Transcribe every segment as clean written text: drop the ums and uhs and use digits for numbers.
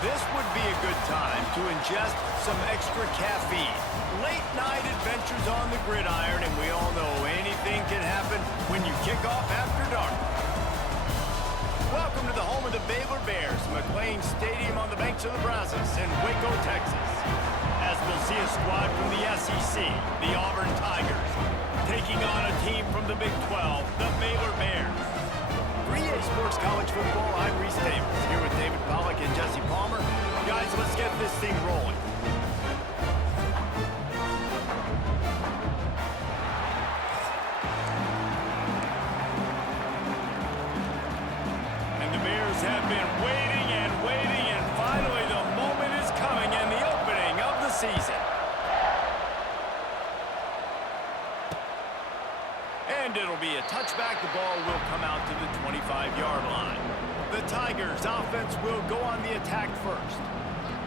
This would be a good time to ingest some extra caffeine. Late night adventures on the gridiron, and we all know anything can happen when you kick off after dark. Welcome to the home of the Baylor Bears, McLean Stadium on the banks of the Brazos in Waco, Texas. As we'll see a squad from the SEC, the Auburn Tigers, taking on a team from the Big 12, the Baylor Bears. 3A Sports College Football, I'm Reese Davis, here with David Pollack and Jesse Palmer. Guys, let's get this thing rolling. And the Bears have been waiting, and finally the moment is coming and the opening of the season. And it'll be a touchback. The ball will come out to the 25-yard line. The Tigers' offense will go on the attack first.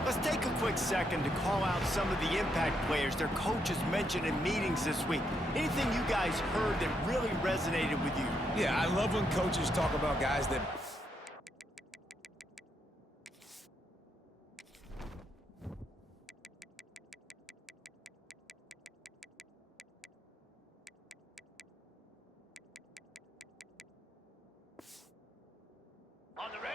Let's take a quick second to call out some of the impact players their coaches mentioned in meetings this week. Anything you guys heard that really resonated with you? Yeah, I love when coaches talk about guys that...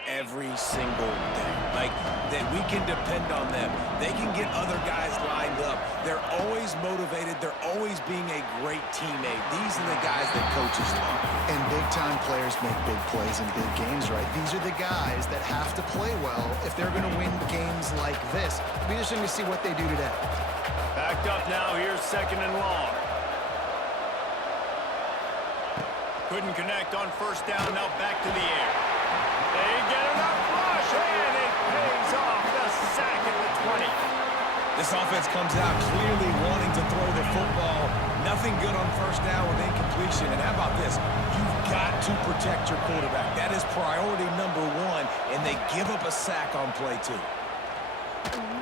every single day. Like, that we can depend on them. They can get other guys lined up. They're always motivated. They're always being a great teammate. These are the guys that coaches love. And big-time players make big plays in big games, right? These are the guys that have to play well if they're going to win games like this. It'll be interesting to see what they do today. Backed up now. Here's second and long. Couldn't connect on first down. Now back to the air. They get enough rush, and it pays off. The sack at the 20. This offense comes out clearly wanting to throw the football. Nothing good on first down with incompletion. And how about this? You've got to protect your quarterback. That is priority number one, and they give up a sack on play two.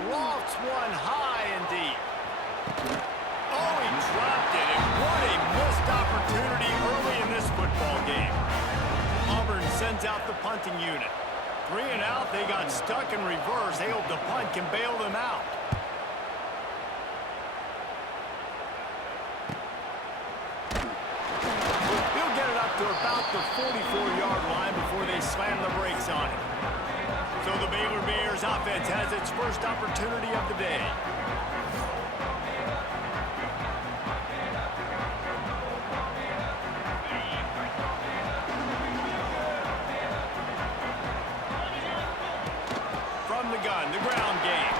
Lofts one high and deep. Oh, he dropped it, and what a missed opportunity early in this football game. Auburn sends out the punting unit. 3 and out, they got stuck in reverse. They hope the punt can bail them out. He'll get it up to about the 44-yard line before they slam the brakes on it. So the Baylor Bears offense has its first opportunity of the day. The ground game.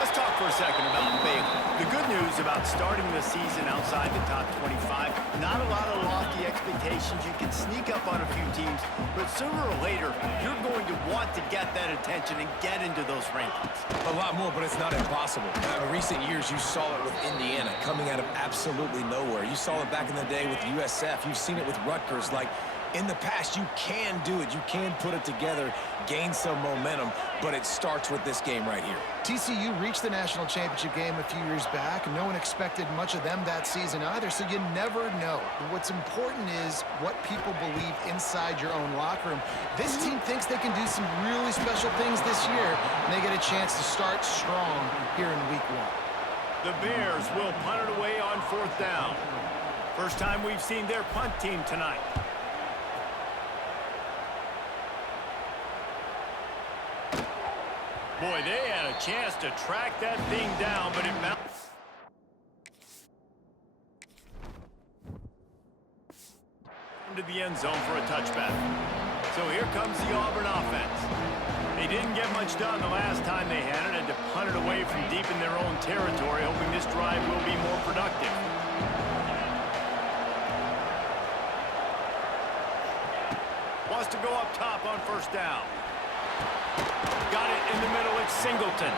Let's talk for a second about Baylor. The good news about starting the season outside the top 25, not a lot of lofty expectations. You can sneak up on a few teams, but sooner or later, you're going to want to get that attention and get into those rankings. A lot more, but it's not impossible. In recent years, you saw it with Indiana coming out of absolutely nowhere. You saw it back in the day with USF. You've seen it with Rutgers. Like, in the past, you can do it. You can put it together, gain some momentum, but it starts with this game right here. TCU reached the national championship game a few years back, and no one expected much of them that season either, so you never know. But what's important is what people believe inside your own locker room. This team thinks they can do some really special things this year, and they get a chance to start strong here in week 1. The Bears will punt it away on 4th down. First time we've seen their punt team tonight. Boy, they had a chance to track that thing down, but it bounced into the end zone for a touchback. So here comes the Auburn offense. They didn't get much done the last time they had it, and to punt it away from deep in their own territory, hoping this drive will be more productive. Wants to go up top on first down. Got it in the middle, it's Singleton.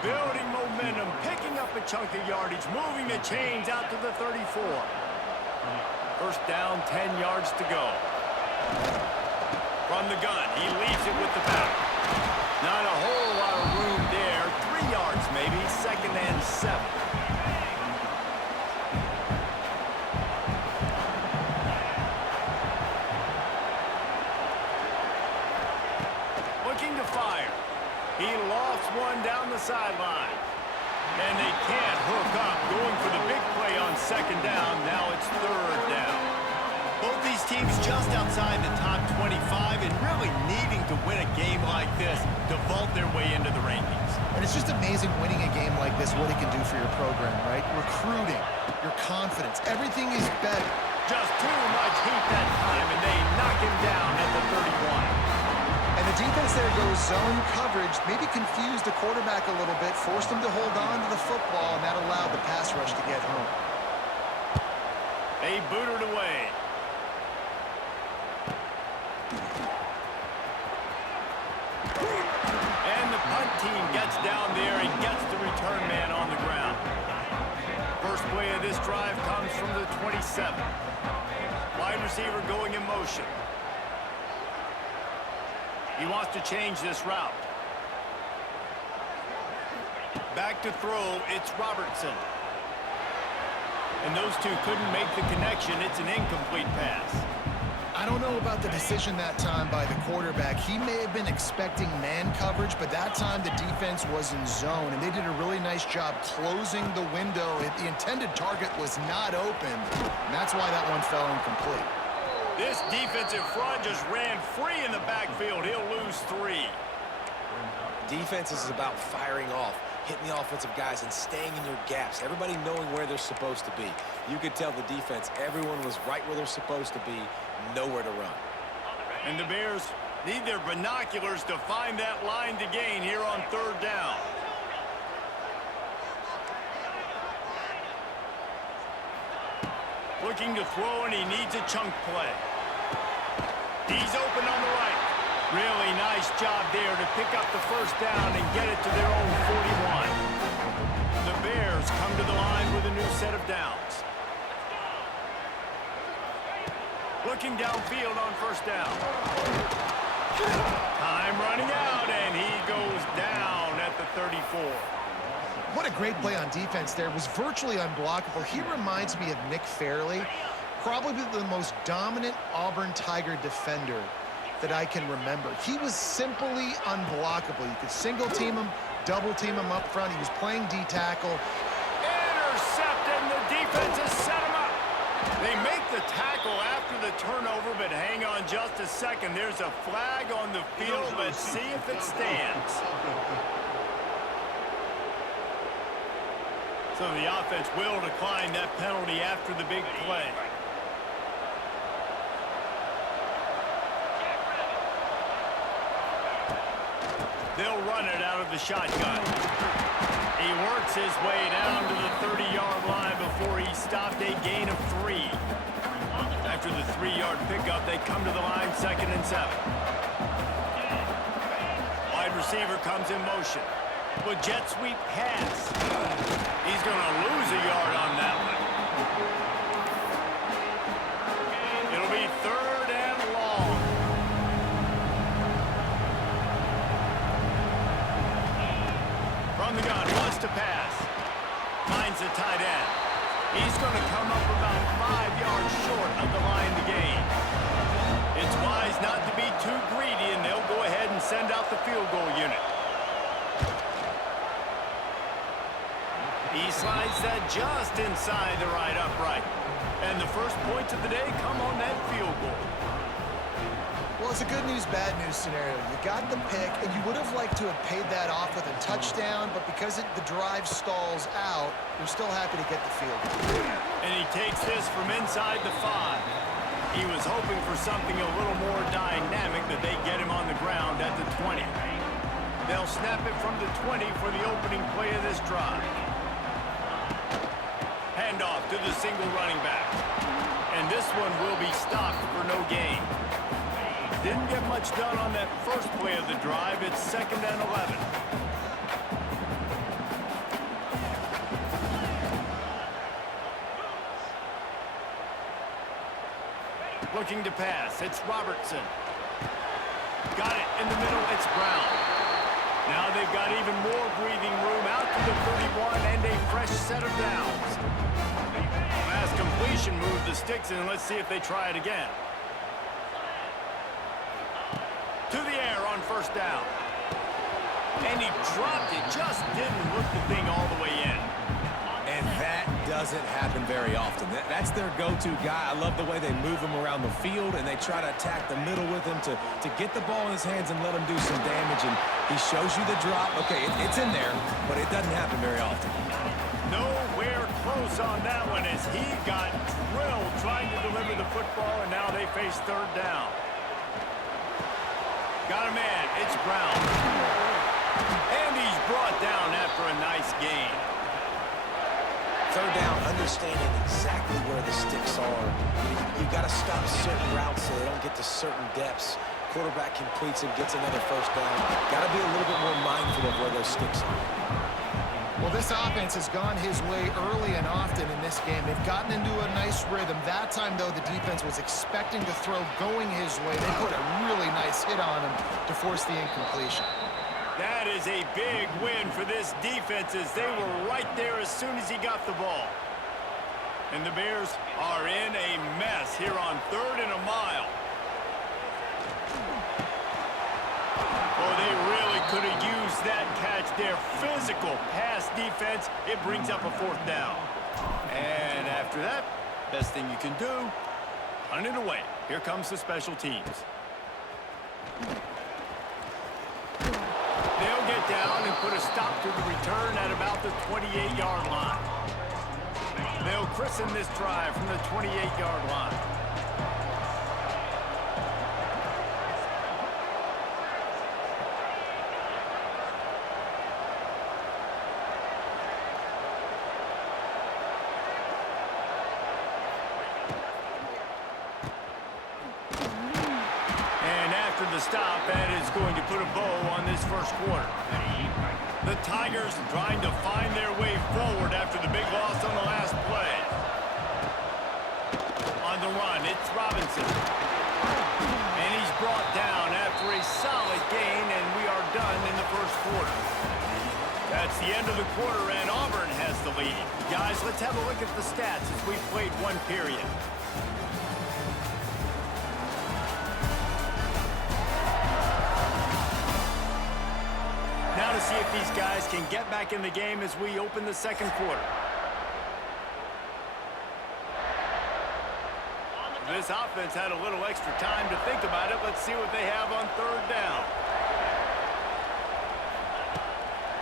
Building momentum, picking up a chunk of yardage, moving the chains out to the 34. First down, 10 yards to go. From the gun, he leaves it with the back. Not a whole lot of room there. 3 yards maybe, 2nd and 7. Looking to fire. He second down. Now it's third down. Both these teams just outside the top 25 and really needing to win a game like this to vault their way into the rankings. And it's just amazing winning a game like this, what it can do for your program, right? Recruiting, your confidence, everything is better. Just too much heat that time, and they knock him down at the 31. And the defense there goes zone coverage, maybe confused the quarterback a little bit, forced him to hold on to the football, and that allowed the pass rush to get home. They booted away. And the punt team gets down there and gets the return man on the ground. First play of this drive comes from the 27. Wide receiver going in motion. He wants to change this route. Back to throw, it's Robertson. And those two couldn't make the connection. It's an incomplete pass. I don't know about the decision that time by the quarterback. He may have been expecting man coverage, but that time the defense was in zone, and they did a really nice job closing the window. The intended target was not open, and that's why that one fell incomplete. This defensive front just ran free in the backfield. He'll lose 3. Defense is about firing off, hitting the offensive guys and staying in your gaps. Everybody knowing where they're supposed to be. You could tell the defense, everyone was right where they're supposed to be, nowhere to run. And the Bears need their binoculars to find that line to gain here on third down. Looking to throw, and he needs a chunk play. He's open on the right. Really nice job there to pick up the first down and get it to their own 41. The Bears come to the line with a new set of downs. Looking downfield on first down. Time running out, and he goes down at the 34. What a great play on defense there. It was virtually unblockable. He reminds me of Nick Fairley, probably the most dominant Auburn Tiger defender that I can remember. He was simply unblockable. You could single team him, double team him up front. He was playing D-tackle. Intercepted, and the defense has set him up. They make the tackle after the turnover, but hang on just a second. There's a flag on the field. Let's see if it stands. So the offense will decline that penalty after the big play. They'll run it out of the shotgun. He works his way down to the 30-yard line before he stopped a gain of 3. After the 3-yard pickup, they come to the line 2nd and 7. Wide receiver comes in motion. With jet sweep pass. He's going to lose a yard on that one. It'll be 3rd and long. From the gun, wants to pass. Finds the tight end. He's going to come up about 5 yards short of the line to gain. It's wise not to be too greedy, and they'll go ahead and send out the field goal unit. He slides that just inside the right upright. And the first points of the day come on that field goal. Well, it's a good news, bad news scenario. You got the pick, and you would have liked to have paid that off with a touchdown, but because the drive stalls out, you're still happy to get the field goal. And he takes this from inside the 5. He was hoping for something a little more dynamic, but they get him on the ground at the 20. They'll snap it from the 20 for the opening play of this drive. Handoff to the single running back. And this one will be stopped for no gain. Didn't get much done on that first play of the drive. It's 2nd and 11. Looking to pass. It's Robertson. Got it in the middle. It's Brown. Now they've got even more breathing room out to the 31 and a fresh set of downs. Pass completion moved the sticks in. Let's see if they try it again. To the air on first down. And he dropped it. Just didn't look the thing all the way in. And that does doesn't happen very often. That's their go-to guy. I love the way they move him around the field, and they try to attack the middle with him to get the ball in his hands and let him do some damage. And he shows you the drop. Okay, it's in there, but it doesn't happen very often. Nowhere close on that one as he got drilled trying to deliver the football, and now they face third down. Got a man. It's Brown. And he's brought down after a nice gain. Third down, understanding exactly where the sticks are. You got to stop certain routes so they don't get to certain depths. Quarterback completes and gets another first down. Got to be a little bit more mindful of where those sticks are. Well, this offense has gone his way early and often in this game. They've gotten into a nice rhythm. That time, though, the defense was expecting to throw going his way. They put a really nice hit on him to force the incompletion. That is a big win for this defense as they were right there as soon as he got the ball. And the Bears are in a mess here on 3rd and a mile. Oh, they really could have used that catch. Their physical pass defense, it brings up a 4th down. And after that, best thing you can do, punt it away. Here comes the special teams. They'll get down and put a stop to the return at about the 28-yard line. They'll christen this drive from the 28-yard line. The stop that is going to put a bow on this first quarter. The Tigers trying to find their way forward after the big loss on the last play. On the run, it's Robinson. And he's brought down after a solid gain, and we are done in the first quarter. That's the end of the quarter, and Auburn has the lead. Guys, let's have a look at the stats as we've played one period. Now to see if these guys can get back in the game as we open the second quarter. This offense had a little extra time to think about it. Let's see what they have on 3rd down.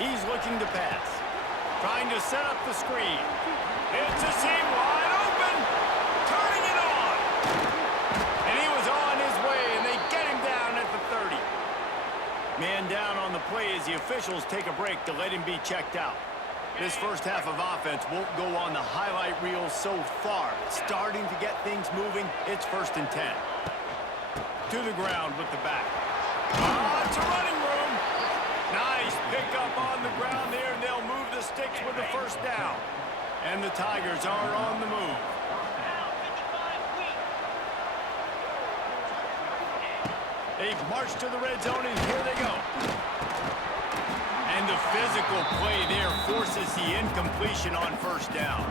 He's looking to pass. Trying to set up the screen. It's a seam wide open. Turning it on. And he was on his way, and they get him down at the 30. Man down on the play as the officials take a break to let him be checked out. This first half of offense won't go on the highlight reel so far. Starting to get things moving. It's 1st and 10. To the ground with the back. It's a running room. Nice pickup on the ground there, and they'll move the sticks with the first down. And the Tigers are on the move. They've marched to the red zone, and here they go. And the physical play there forces the incompletion on 1st down.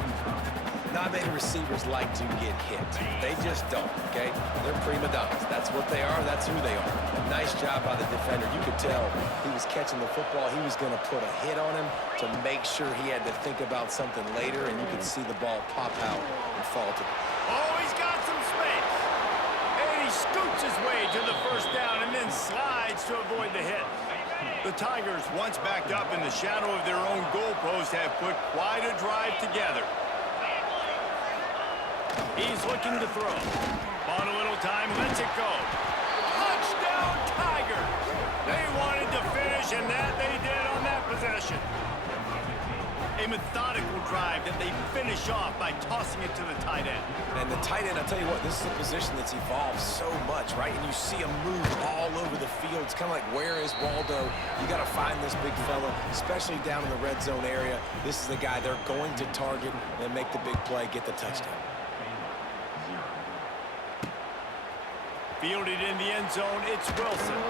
Not many receivers like to get hit. They just don't, okay? They're prima donnas. That's what they are. That's who they are. Nice job by the defender. You could tell he was catching the football. He was going to put a hit on him to make sure he had to think about something later, and you could see the ball pop out and fall to him. Oh, he's got some space. And he scoots his way to the first down and then slides to avoid the hit. The Tigers, once backed up in the shadow of their own goalpost, have put quite a drive together. He's looking to throw. On a little time, lets it go. Touchdown, Tigers! They wanted to finish, and that they did on that possession. A methodical drive that they finish off by tossing it to the tight end. And the tight end, I'll tell you what, this is a position that's evolved so much, right? And you see him move all over the field. It's kind of like, where is Waldo? You got to find this big fella, especially down in the red zone area. This is the guy they're going to target and make the big play, get the touchdown. Fielded in the end zone, it's Wilson.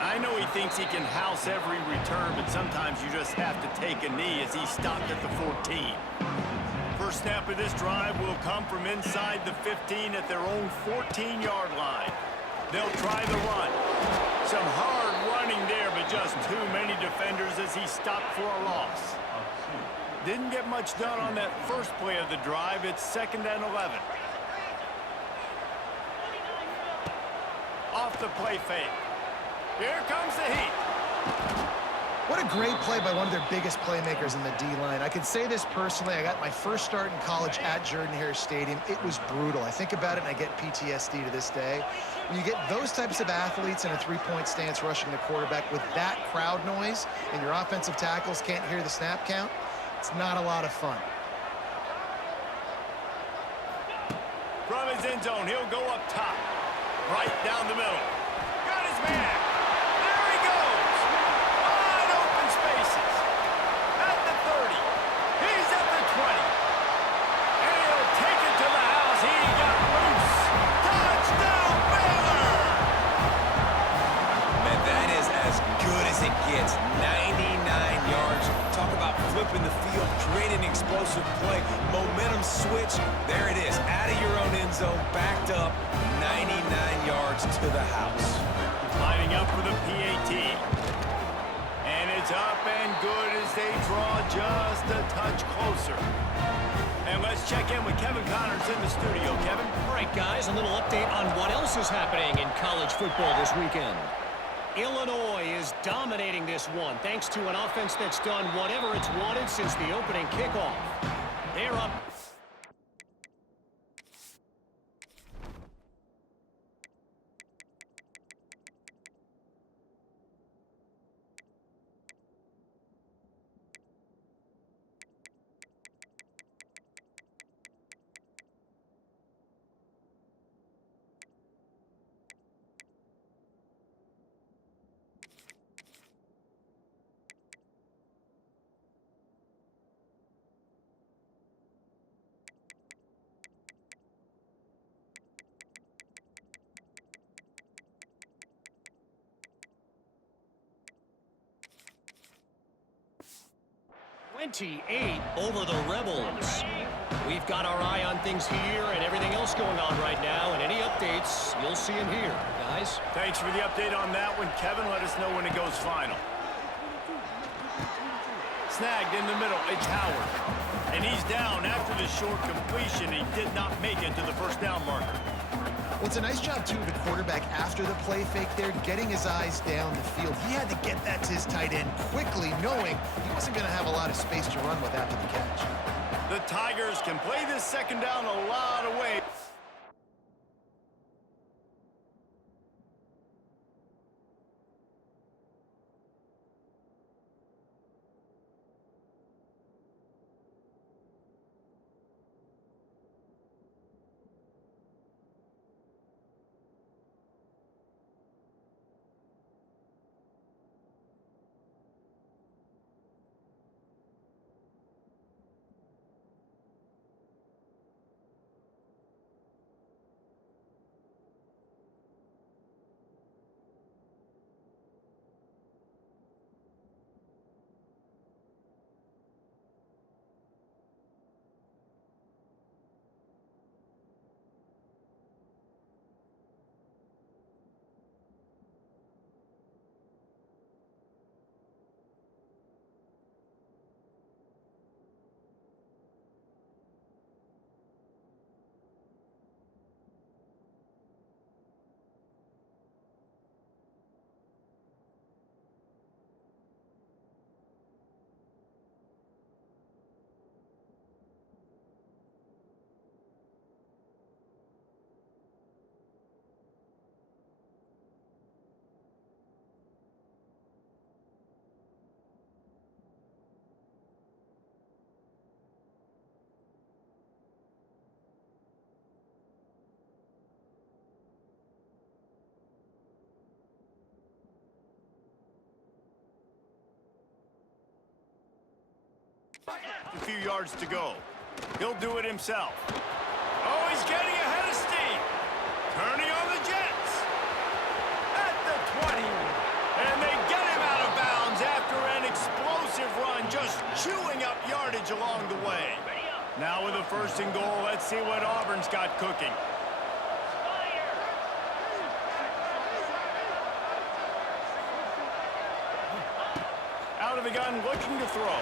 I know he thinks he can house every return, but sometimes you just have to take a knee as he stopped at the 14. First snap of this drive will come from inside the 15 at their own 14-yard line. They'll try the run. Some hard running there, but just too many defenders as he stopped for a loss. Didn't get much done on that first play of the drive. It's 2nd and 11. Off the play fake. Here comes the heat. What a great play by one of their biggest playmakers in the D-line. I can say this personally. I got my first start in college at Jordan-Hare Stadium. It was brutal. I think about it and I get PTSD to this day. When you get those types of athletes in a three-point stance rushing the quarterback with that crowd noise and your offensive tackles can't hear the snap count, it's not a lot of fun. From his end zone, he'll go up top. Right down the middle. Got his man. There he goes. Wide open spaces. At the 30. He's at the 20. And he'll take it to the house. He got loose. Touchdown, Baylor! Man, that is as good as it gets. 99 yards. Talk about flipping the field, creating an explosive play. Momentum switch. There it is. Out of your own end zone, backed up. 99 yards to the house. Lining up for the PAT. And it's up and good as they draw just a touch closer. And let's check in with Kevin Connors in the studio. Kevin? All right, guys, a little update on what else is happening in college football this weekend. Illinois is dominating this one thanks to an offense that's done whatever it's wanted since the opening kickoff. They're up. Over the Rebels. We've got our eye on things here and everything else going on right now, and any updates, you'll see them here, guys. Thanks for the update on that one, Kevin. Let us know when it goes final. Snagged in the middle, it's Howard. And he's down after the short completion. He did not make it to the first down marker. Well, it's a nice job, too, of the quarterback after the play fake there, getting his eyes down the field. He had to get that to his tight end quickly, knowing he wasn't going to have a lot of space to run with after the catch. The Tigers can play this second down a lot of ways. A few yards to go. He'll do it himself. Oh, he's getting ahead of steam. Turning on the Jets. At the 20. And they get him out of bounds after an explosive run, just chewing up yardage along the way. Now with a 1st and goal, let's see what Auburn's got cooking. Out of the gun, looking to throw.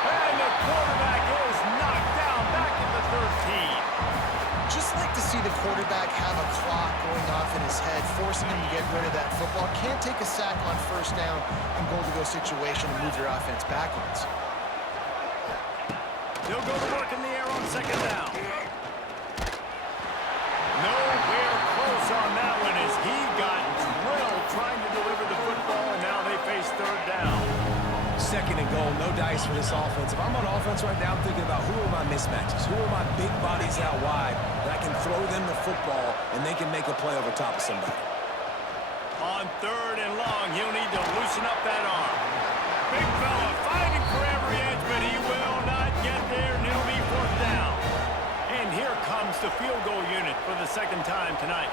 And the quarterback is knocked down back at the 13. Just like to see the quarterback have a clock going off in his head, forcing him to get rid of that football. Can't take a sack on first down and goal-to-go situation and move your offense backwards. He'll go to work in the air on second down. Nowhere close on that one as he got drilled trying to deliver the football, and now they face third down. Second and goal, no dice for this offense. If I'm on offense right now, I'm thinking about who are my mismatches, who are my big bodies out wide that I can throw them the football and they can make a play over top of somebody. On third and long, he'll need to loosen up that arm. Big fella fighting for every inch, but he will not get there, and it'll be fourth down. And here comes the field goal unit for the second time tonight.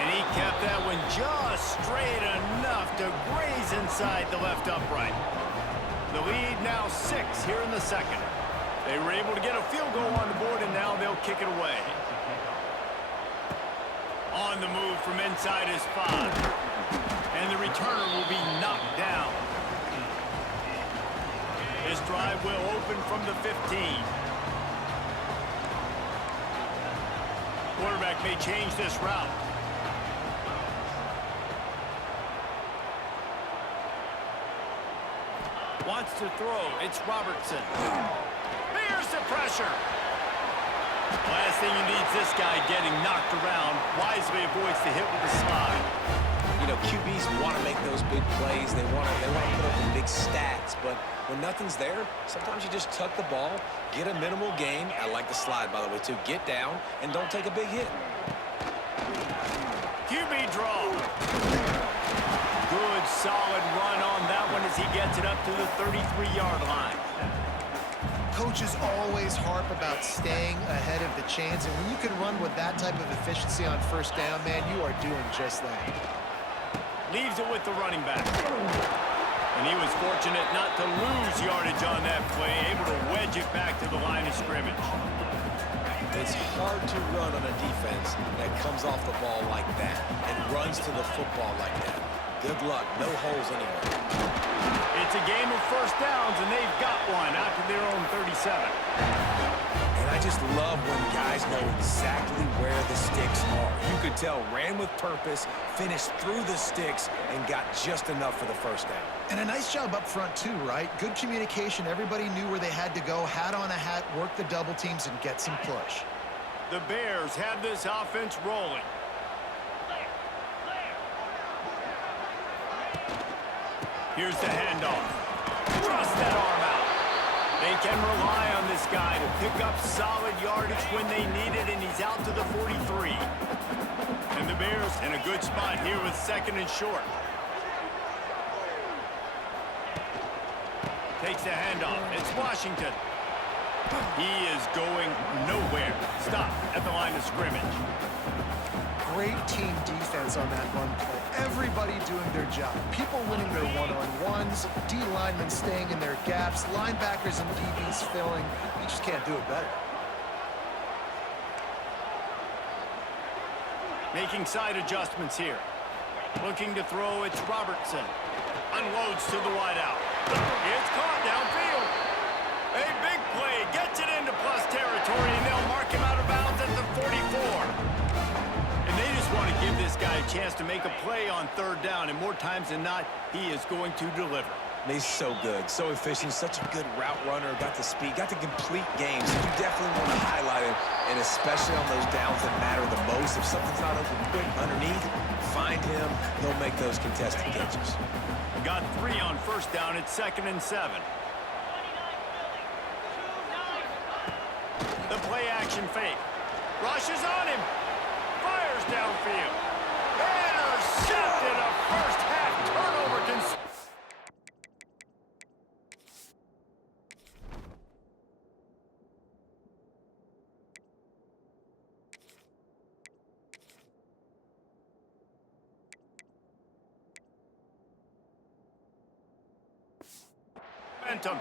And he kept that one just straight enough to graze inside the left upright. The lead now 6 here in the second. They were able to get a field goal on the board, and now they'll kick it away. On the move from inside his 5. And the returner will be knocked down. This drive will open from the 15. Quarterback may change this route. Wants to throw. It's Robertson. There's the pressure. Last thing you need is this guy getting knocked around. Wisely avoids the hit with the slide. You know, QBs want to make those big plays. They want to put up the big stats. But when nothing's there, sometimes you just tuck the ball, get a minimal gain. I like the slide, by the way, too. Get down and don't take a big hit. QB draw. Good, solid run on that one as he gets it up to the 33-yard line. Coaches always harp about staying ahead of the chains, and when you can run with that type of efficiency on first down, man, you are doing just that. Leaves it with the running back. And he was fortunate not to lose yardage on that play, able to wedge it back to the line of scrimmage. It's hard to run on a defense that comes off the ball like that and runs to the football like that. Good luck. No holes anywhere. It's a game of first downs, and they've got one out to their own 37. And I just love when guys know exactly where the sticks are. You could tell ran with purpose, finished through the sticks, and got just enough for the first down. And a nice job up front, too, right? Good communication. Everybody knew where they had to go, hat on a hat, work the double teams, and get some push. The Bears have this offense rolling. Here's the handoff. Thrust that arm out. They can rely on this guy to pick up solid yardage when they need it, and he's out to the 43. And the Bears in a good spot here with second and short. Takes the handoff. It's Washington. He is going nowhere. Stop at the line of scrimmage. Great team defense on that run play. Everybody doing their job. People winning their one-on-ones, D linemen staying in their gaps, linebackers and DBs filling. You just can't do it better. Making side adjustments here. Looking to throw, it's Robertson. Unloads to the wideout. It's caught downfield. A big play gets it into plus territory, and they'll mark him out of bounds at the 44. And they just want to give this guy a chance to make a play on third down, and more times than not, he is going to deliver. He's so good, so efficient, such a good route runner, got the speed, got the complete game. So you definitely want to highlight him, and especially on those downs that matter the most. If something's not open quick underneath, find him. He'll make those contested catches. Got 3 on first down. It's 2nd and 7. The play action fake. Rushes on him. Fires downfield. Intercepted, a first half turnover. Momentum.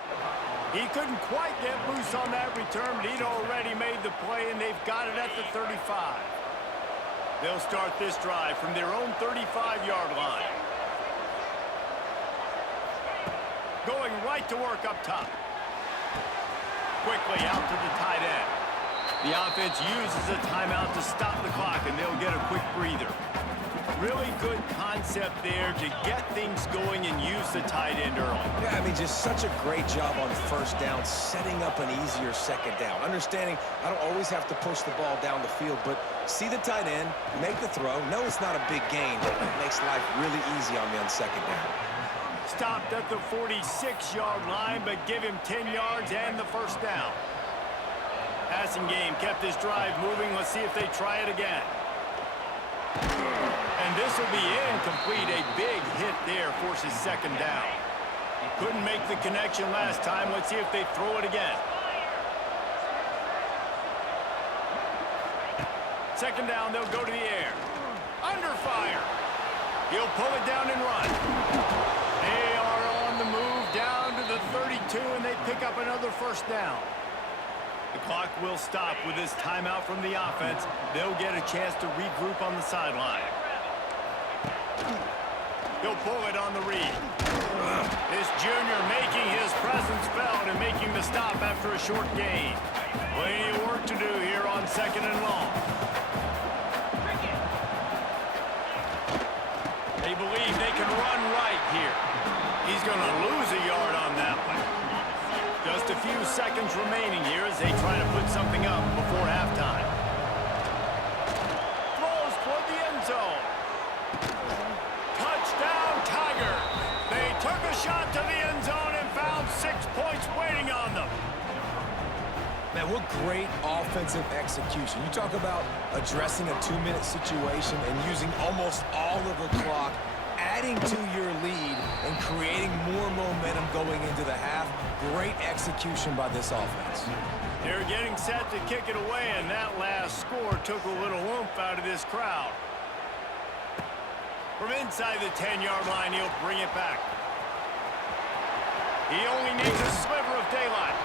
He couldn't quite get loose on that return, but he'd already made the play, and they've got it at the 35. They'll start this drive from their own 35-yard line. going right to work up top. Quickly out to the tight end. The offense uses a timeout to stop the clock, and they'll get a quick breather. Really good concept there to get things going and use the tight end early. Yeah, I mean, just such a great job on first down, setting up an easier second down. Understanding I don't always have to push the ball down the field, but see the tight end, make the throw. No, it's not a big gain, but it makes life really easy on me on second down. Stopped at the 46-yard line, but give him 10 yards and the first down. Passing game kept this drive moving. Let's see if they try it again. And this will be incomplete. A big hit there forces second down. Couldn't make the connection last time. Let's see if they throw it again. Second down, they'll go to the air. Under fire. He'll pull it down and run. They are on the move down to the 32, and they pick up another first down. The clock will stop with this timeout from the offense. They'll get a chance to regroup on the sideline. He'll pull it on the read. This junior making his presence felt and making the stop after a short gain. Plenty of work to do here on second and long. They believe they can run right here. He's going to lose a yard on that one. Just a few seconds remaining here as they try to put something up before halftime. Throws toward the end zone. Touchdown, Tigers. They took a shot to the end zone and found 6 points waiting on them. Man, what great offensive execution. You talk about addressing a 2-minute situation and using almost all of the clock, adding to your lead and creating more momentum going into the half. Great execution by this offense. They're getting set to kick it away, and that last score took a little oomph out of this crowd. From inside the 10-yard line, he'll bring it back. He only needs a sliver of daylight.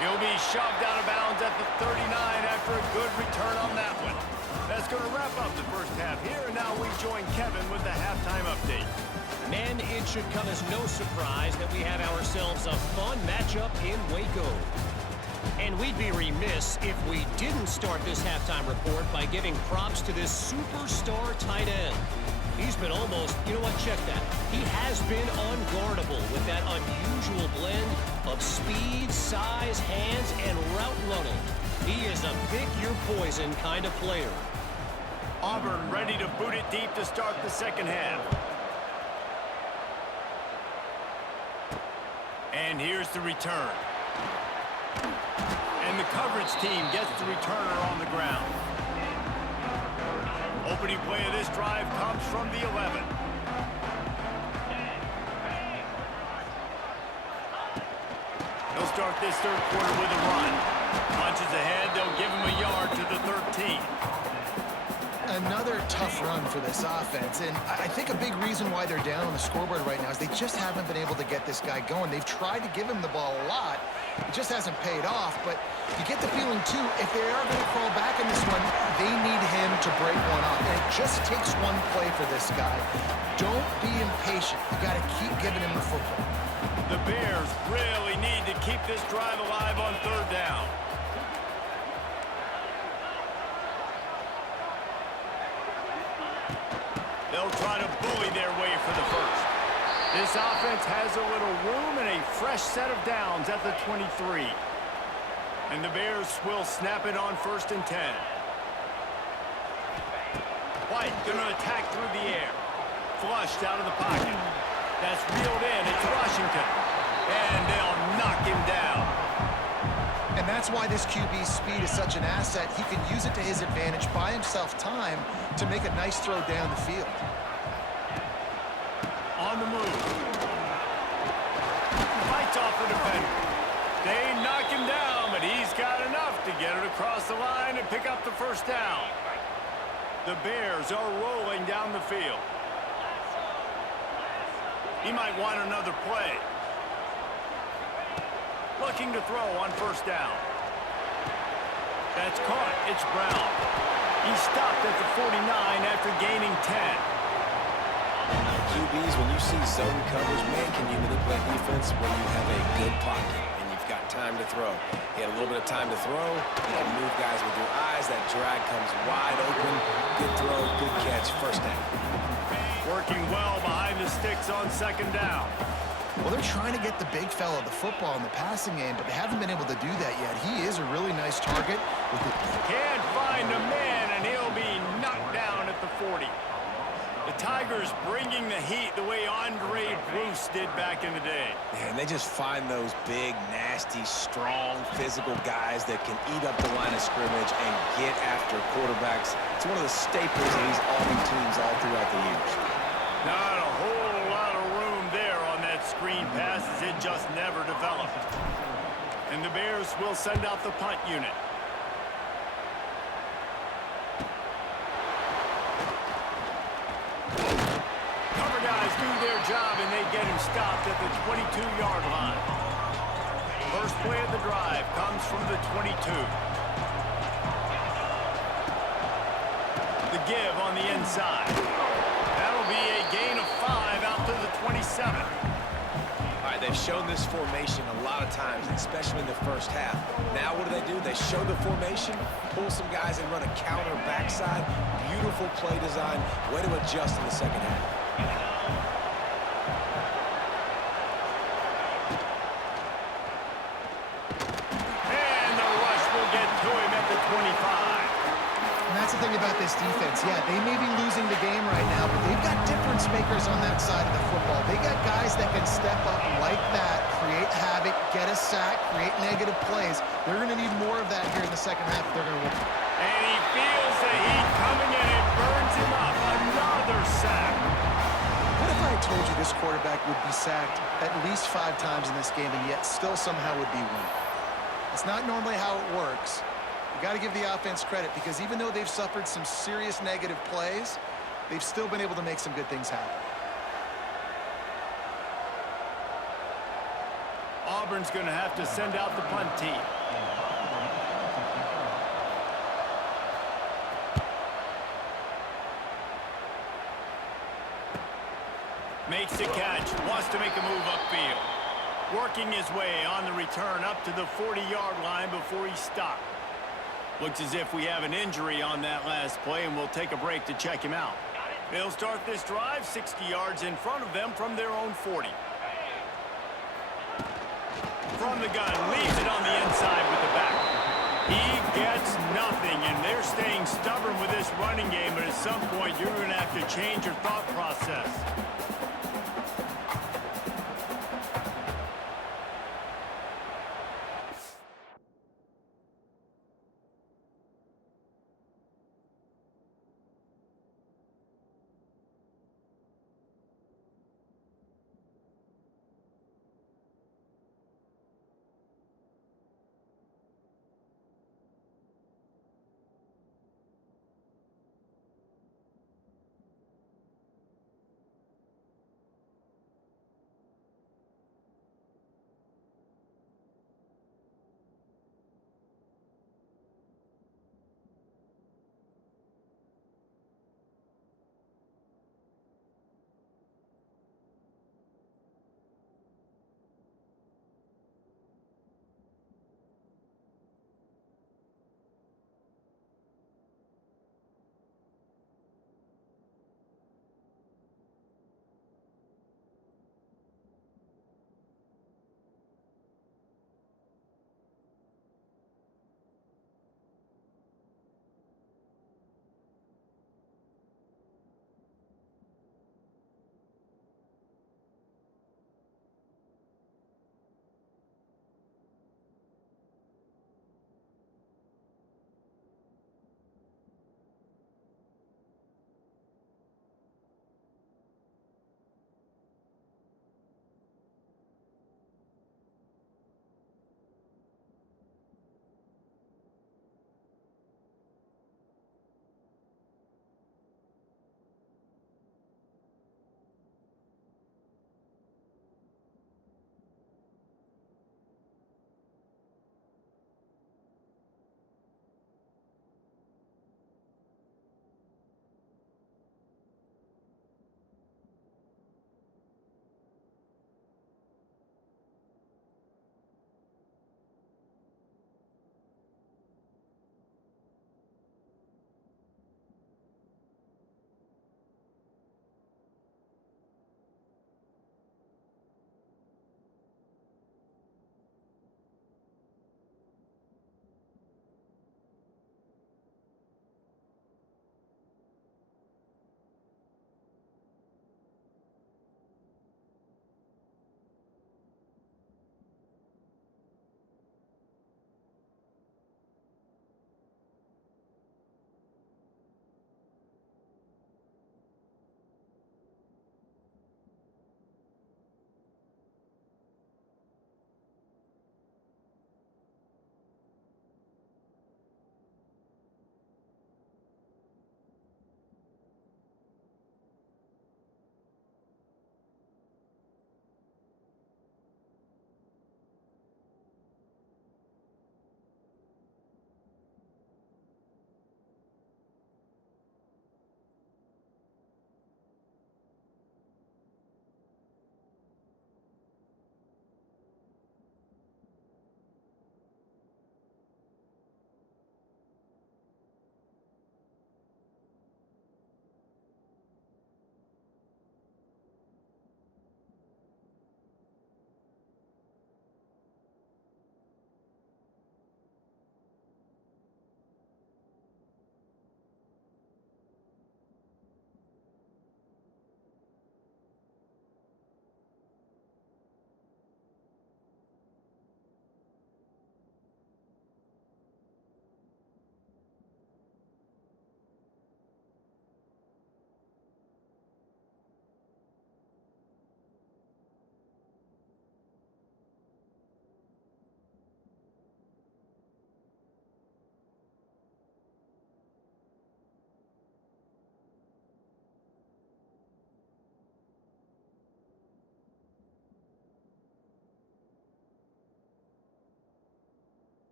He'll be shoved out of bounds at the 39 after a good return on that one. That's going to wrap up the first half here, and now we join Kevin with the halftime update. Men, it should come as no surprise that we have ourselves a fun matchup in Waco. And we'd be remiss if we didn't start this halftime report by giving props to this superstar tight end. He's been almost, you know what, check that. He has been unguardable with that unusual blend of speed, size, hands, and route running. He is a pick-your-poison kind of player. Auburn ready to boot it deep to start the second half. And here's the return. And the coverage team gets the returner on the ground. Opening play of this drive comes from the 11. They'll start this third quarter with a run. Punches ahead, they'll give him a yard to the 13. Another tough run for this offense, and I think a big reason why they're down on the scoreboard right now is they just haven't been able to get this guy going. They've tried to give him the ball a lot. It just hasn't paid off, but you get the feeling, too, if they are going to crawl back in this one, they need him to break one off, and it just takes one play for this guy. Don't be impatient. You got to keep giving him the football. The Bears really need to keep this drive alive on third down. They'll try to bully their way for the first. This offense has a little room and a fresh set of downs at the 23. And the Bears will snap it on 1st and 10. White going to attack through the air. Flushed out of the pocket. That's reeled in. It's Washington. And they'll knock him down. And that's why this QB's speed is such an asset. He can use it to his advantage, buy himself time to make a nice throw down the field. On the move. Fights off the defender. They knock him down, but he's got enough to get it across the line and pick up the first down. The Bears are rolling down the field. He might want another play. Looking to throw on 1st down. That's caught. It's Brown. He stopped at the 49 after gaining 10. QB DBs, when you see zone coverage, man, can you manipulate defense when you have a good pocket and you've got time to throw. He had a little bit of time to throw. You can move guys with your eyes. That drag comes wide open. Good throw, good catch, first down. Working well behind the sticks on second down. Well, they're trying to get the big fella the football in the passing game, but they haven't been able to do that yet. He is a really nice target. Can't find a man, and he'll be knocked down at the 40. The Tigers bringing the heat the way Andre Bruce did back in the day. Man, they just find those big, nasty, strong, physical guys that can eat up the line of scrimmage and get after quarterbacks. It's one of the staples of these Auburn teams all throughout the years. Not a whole lot of room there on that screen pass as it just never developed. And the Bears will send out the punt unit. Cover guys do their job and they get him stopped at the 22-yard line. First play of the drive comes from the 22. The give on the inside. That'll be a gain of 5 out to the 27. All right, they've shown this formation a lot of times, especially in the first half. Now what do? They show the formation, pull some guys and run a counter backside. Beautiful play design. Way to adjust in the second half. And the rush will get to him at the 25. And that's the thing about this defense. Yeah, they may be losing the game right now, but they've got difference makers on that side of the football. They got guys that can step up like that, create havoc, get a sack, create negative plays. They're going to need more of that here in the second half if they're going to win. And he feels the heat coming and it burns him up. Another sack. What if I told you this quarterback would be sacked at least 5 times in this game and yet still somehow would be winning? It's not normally how it works. You got to give the offense credit because even though they've suffered some serious negative plays, they've still been able to make some good things happen. Auburn's going to have to send out the punt team. Makes the catch, wants to make a move upfield. Working his way on the return up to the 40-yard line before he stopped. Looks as if we have an injury on that last play, and we'll take a break to check him out. They'll start this drive 60 yards in front of them from their own 40. From the gun, leaves it on the inside with the back. He gets nothing, and they're staying stubborn with this running game, but at some point you're going to have to change your thought process.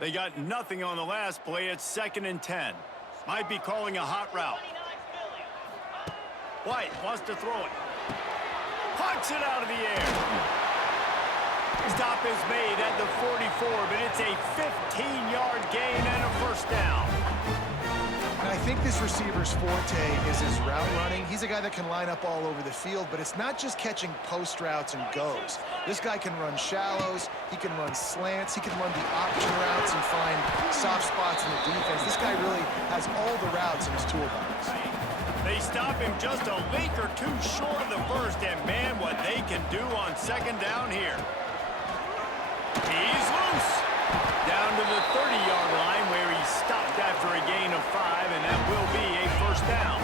They got nothing on the last play. It's 2nd and 10. Might be calling a hot route. White wants to throw it. Punts it out of the air. Stop is made at the 44, but it's a 15-yard gain and a first down. And I think this receiver's forte is his route running. He's a guy that can line up all over the field, but it's not just catching post routes and goes. This guy can run shallows, he can run slants, he can run the option routes and find soft spots in the defense. This guy really has all the routes in his toolbox. They stop him just a link or two short of the first, and man, what they can do on 2nd down here. He's loose. Down to the 30-yard line where he stopped after a gain of 5, and that will be a first down.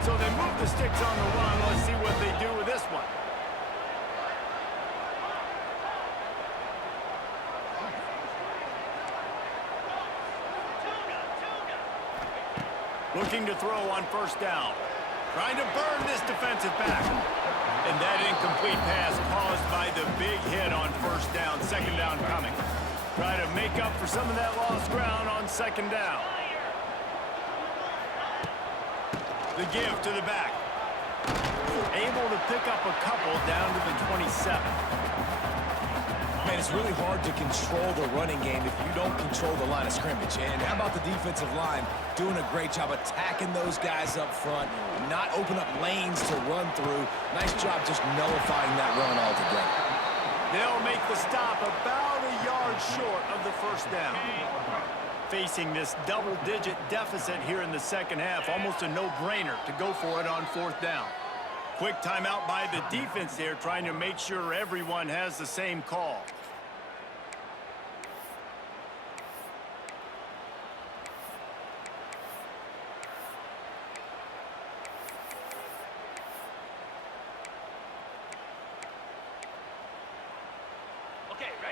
So they move the sticks on the run. Let's see what they do with this one. Looking to throw on first down. Trying to burn this defensive back. And that incomplete pass caused by the big hit on first down. 2nd down coming. Try to make up for some of that lost ground on 2nd down. The give to the back. Able to pick up a couple down to the 27. Man, it's really hard to control the running game if you don't control the line of scrimmage. And how about the defensive line doing a great job attacking those guys up front, not open up lanes to run through. Nice job just nullifying that run altogether. They'll make the stop about a yard short of the first down. Facing this double-digit deficit here in the 2nd half, almost a no-brainer to go for it on 4th down. Quick timeout by the defense there, trying to make sure everyone has the same call.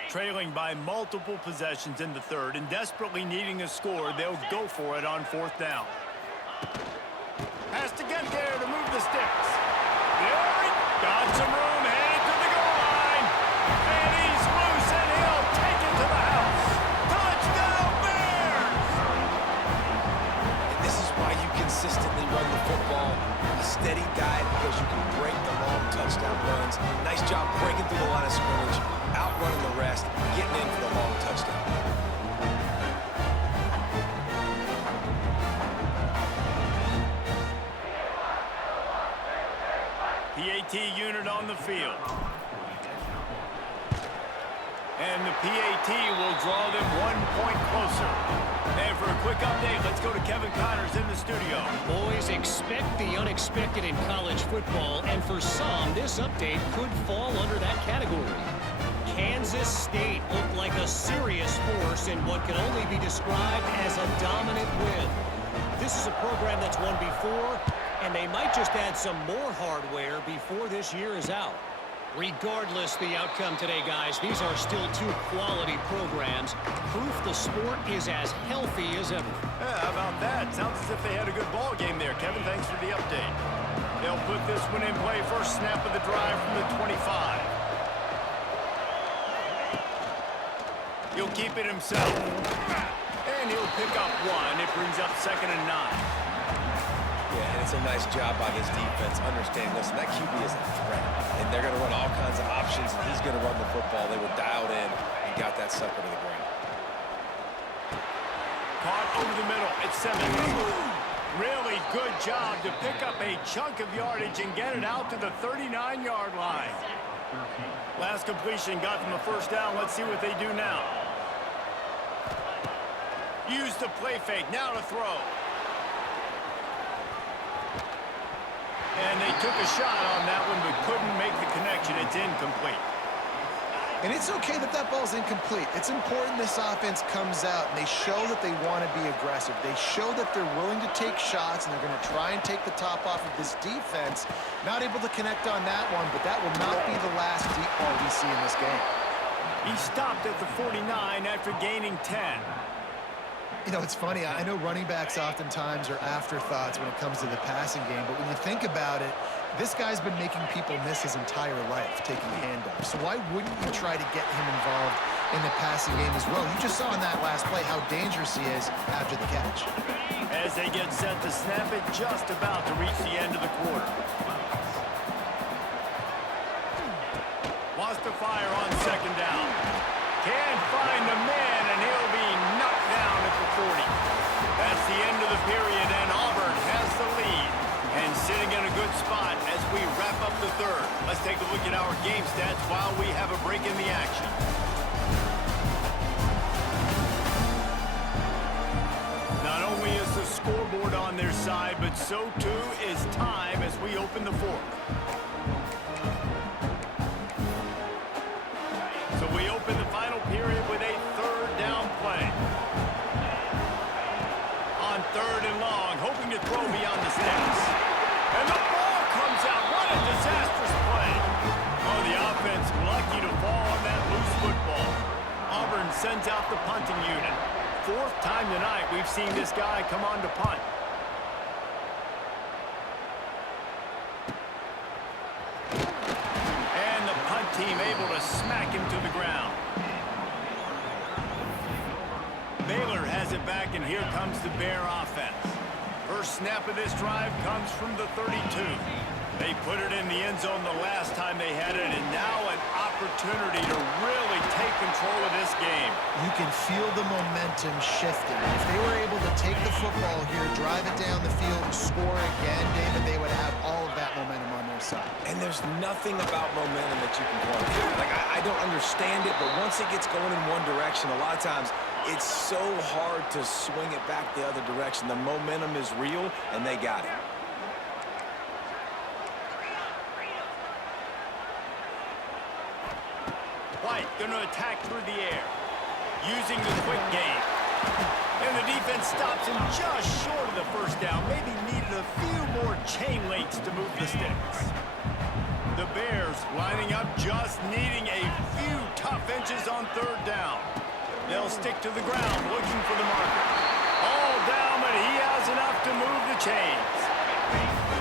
Trailing by multiple possessions in the 3rd and desperately needing a score, they'll go for it on 4th down. Has to get there to move the sticks. There, got some room, headed to the goal line. And he's loose, and he'll take it to the house. Touchdown, Bears! And this is why you consistently run the football. A steady diet because you can break the long touchdown runs. Nice job breaking through the line of scrimmage, outrunning the rest, getting in for the long touchdown. PAT unit on the field. And the PAT will draw them 1 point closer. And for a quick update, let's go to Kevin Connors in the studio. Boys, expect the unexpected in college football, and for some, this update could fall under that category. Kansas State looked like a serious force in what can only be described as a dominant win. This is a program that's won before, and they might just add some more hardware before this year is out. Regardless the outcome today, guys, these are still 2 quality programs. Proof the sport is as healthy as ever. Yeah, how about that? Sounds as if they had a good ball game there. Kevin, thanks for the update. They'll put this one in play. First snap of the drive from the 25. He'll keep it himself. And he'll pick up 1. It brings up 2nd and 9. Yeah, and it's a nice job by this defense understanding, listen, that QB is a threat. And they're going to run all kinds of options, and he's going to run the football. They were dialed in and got that sucker to the ground. Caught over the middle. It's 7. Really good job to pick up a chunk of yardage and get it out to the 39-yard line. Last completion got them a first down. Let's see what they do now. Use the play fake. Now to throw. And they took a shot on that one, but couldn't make the connection. It's incomplete. And it's okay that that ball's incomplete. It's important this offense comes out and they show that they want to be aggressive. They show that they're willing to take shots and they're going to try and take the top off of this defense. Not able to connect on that one, but that will not be the last deep ball we see in this game. He stopped at the 49 after gaining 10. You know, it's funny. I know running backs oftentimes are afterthoughts when it comes to the passing game, but when you think about it, this guy's been making people miss his entire life taking handoffs. So why wouldn't you try to get him involved in the passing game as well. You just saw in that last play how dangerous he is after the catch. As they get set to snap it, just about to reach the end of the quarter. Wants to fire on second down. Can't find the man, and he'll be knocked down at the 40. That's the end of the period, and Auburn has the lead. And sitting in a good spot as we wrap up the third. Let's take a look at our game stats while we have a break in the action. Not only is the scoreboard on their side, but so too is time as we open the fourth. So we open the final period with a third down play. On third and long, hoping to throw beyond the sticks. And the ball comes out. What a disastrous play. Oh, the offense lucky to fall on that loose football. Auburn sends out the punting unit. Fourth time tonight we've seen this guy come on to punt. And the punt team able to smack him to the ground. Baylor has it back, and here comes the Bear offense. First snap of this drive comes from the 32. They put it in the end zone the last time they had it, and now an opportunity to really take control of this game. You can feel the momentum shifting. If they were able to take the football here, drive it down the field, and score again, David, they would have all of that momentum on their side. And there's nothing about momentum that you can quantify. Like, I don't understand it, but once it gets going in one direction, a lot of times it's so hard to swing it back the other direction. The momentum is real, and they got it. White going to attack through the air, using the quick game. And the defense stops him just short of the first down. Maybe needed a few more chain links to move the sticks. The Bears lining up, just needing a few tough inches on third down. They'll stick to the ground, looking for the marker. All down, but he has enough to move the chains.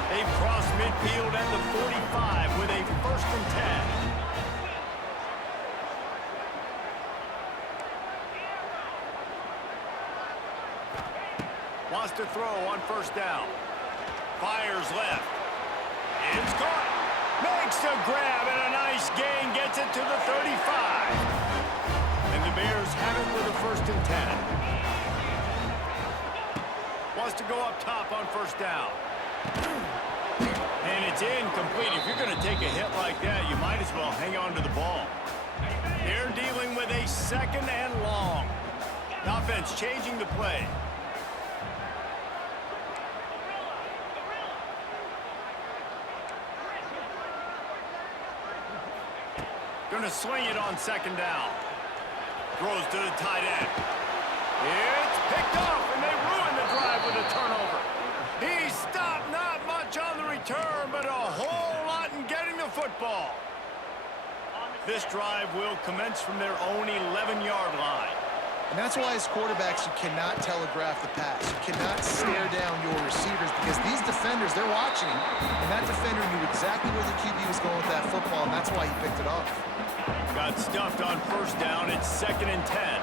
They've crossed midfield at the 45 with a 1st and 10. Wants to throw on first down. Fires left. It's caught. Makes the grab, and a nice gain. Gets it to the 35. And the Bears have it with a 1st and 10. Wants to go up top on first down. And it's incomplete. If you're going to take a hit like that, you might as well hang on to the ball. They're dealing with a 2nd and long. Offense changing the play. Going to swing it on 2nd down. Throws to the tight end. It's picked off, and they ruin the drive with a turnover. He stopped, not much on the return, but a whole lot in getting the football. This drive will commence from their own 11-yard line. And that's why as quarterbacks, you cannot telegraph the pass. You cannot stare down your receivers because these defenders, they're watching him. And that defender knew exactly where the QB was going with that football, and that's why he picked it off. Got stuffed on first down. It's 2nd and 10.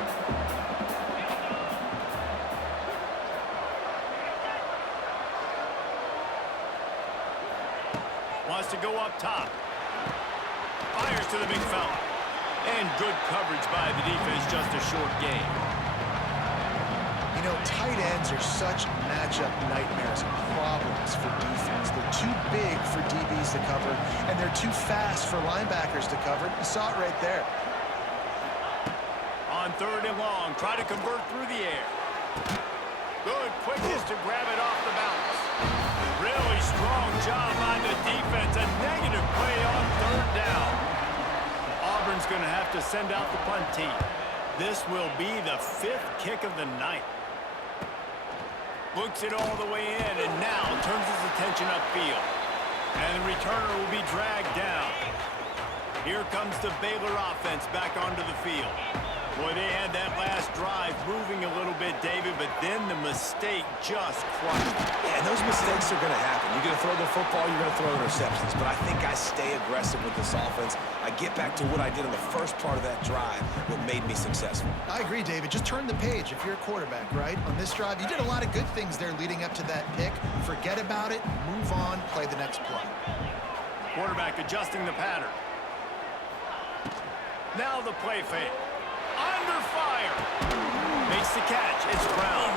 Wants to go up top. Fires to the big fella. And good coverage by the defense, just a short gain. You know, tight ends are such matchup nightmares and problems for defense. They're too big for DBs to cover, and they're too fast for linebackers to cover. You saw it right there. On 3rd and long, try to convert through the air. Good quickness to grab it off the bounce. Really strong job by the defense. A negative play on 3rd down. Auburn's going to have to send out the punt team. This will be the 5th kick of the night. Looks it all the way in, and now turns his attention upfield. And the returner will be dragged down. Here comes the Baylor offense back onto the field. Boy, they had that last drive moving a little bit, David, but then the mistake just crushed them. Yeah, and those mistakes are going to happen. You're going to throw the football, you're going to throw interceptions. But I think I stay aggressive with this offense. I get back to what I did in the first part of that drive, what made me successful. I agree, David. Just turn the page if you're a quarterback, right? On this drive, you did a lot of good things there leading up to that pick. Forget about it, move on, play the next play. Quarterback adjusting the pattern. Now the play fake. Under fire. Makes the catch. It's Brown.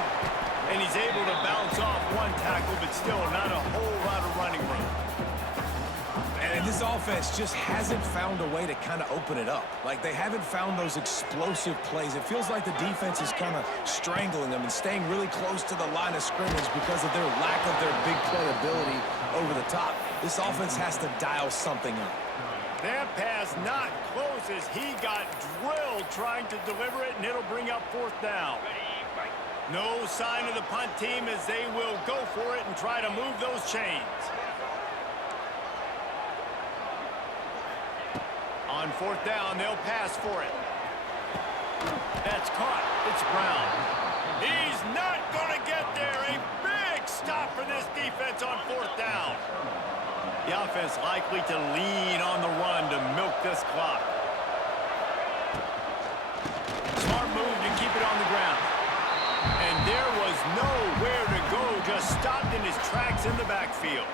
And he's able to bounce off one tackle, but still not a whole lot of running room. And this offense just hasn't found a way to kind of open it up. Like, they haven't found those explosive plays. It feels like the defense is kind of strangling them and staying really close to the line of scrimmage because of their lack of their big play ability over the top. This offense has to dial something up. That pass not close as he got drilled trying to deliver it, and it'll bring up fourth down. No sign of the punt team as they will go for it and try to move those chains. On fourth down, they'll pass for it. That's caught. It's Brown. He's not going to get there. A big stop for this defense on fourth down. The offense likely to lean on the run to milk this clock. Smart move to keep it on the ground. And there was nowhere to go, just stopped in his tracks in the backfield.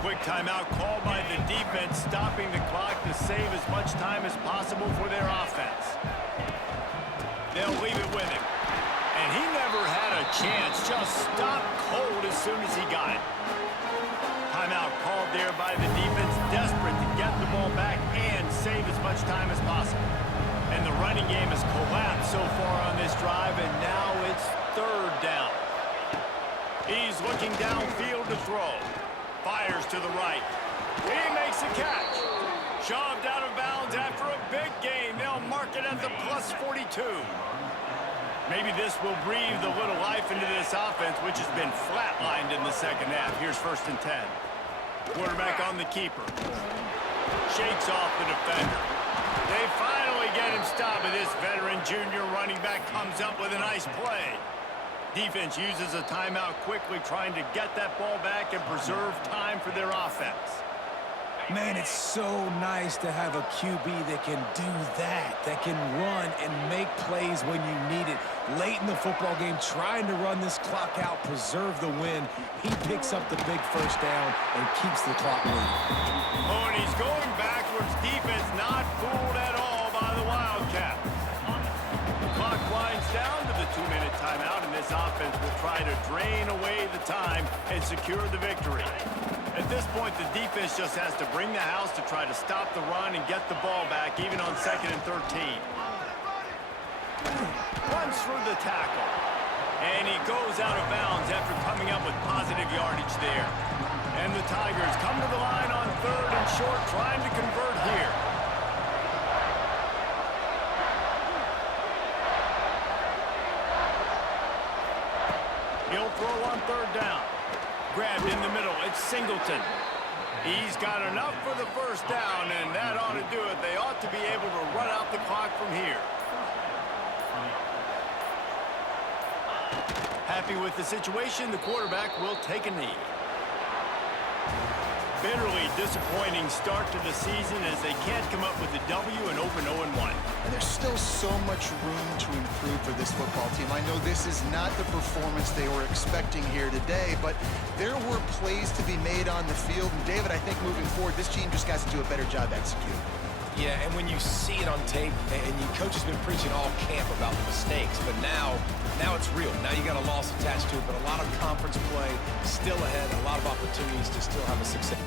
Quick timeout called by the defense, stopping the clock to save as much time as possible for their offense. They'll leave it with him. And he never had a chance, just stopped cold as soon as he got it. Timeout called there by the defense, desperate to get the ball back and save as much time as possible. And the running game has collapsed so far on this drive, and now it's third down. He's looking downfield to throw. Fires to the right. He makes a catch. Shoved out of bounds after a big gain. They'll mark it at the plus 42. Maybe this will breathe a little life into this offense, which has been flatlined in the second half. Here's 1st and 10. Quarterback on the keeper. Shakes off the defender. They finally get him stopped, but this veteran junior running back comes up with a nice play. Defense uses a timeout quickly, trying to get that ball back and preserve time for their offense. Man, it's so nice to have a QB that can do that can run and make plays when you need it. Late in the football game, trying to run this clock out, preserve the win. He picks up the big first down and keeps the clock moving. Oh, and he's going backwards. Defense not fooled at all by the Wildcats. The clock winds down to the 2-minute timeout, and this offense will try to drain away the time and secure the victory. At this point, the defense just has to bring the house to try to stop the run and get the ball back, even on 2nd and 13. Runs through the tackle. And he goes out of bounds after coming up with positive yardage there. And the Tigers come to the line on 3rd and short, trying to convert here. He'll throw on 3rd down. Grabbed in the middle. It's Singleton. He's got enough for the first down, and that ought to do it. They ought to be able to run out the clock from here. Happy with the situation, the quarterback will take a knee. Bitterly disappointing start to the season as they can't come up with a W and open 0-1. And there's still so much room to improve for this football team. I know this is not the performance they were expecting here today, but there were plays to be made on the field. And David, I think moving forward, this team just has to do a better job executing. Yeah, and when you see it on tape, and your coach has been preaching all camp about the mistakes, but now it's real. Now you got a loss attached to it, but a lot of conference play still ahead, a lot of opportunities to still have a success.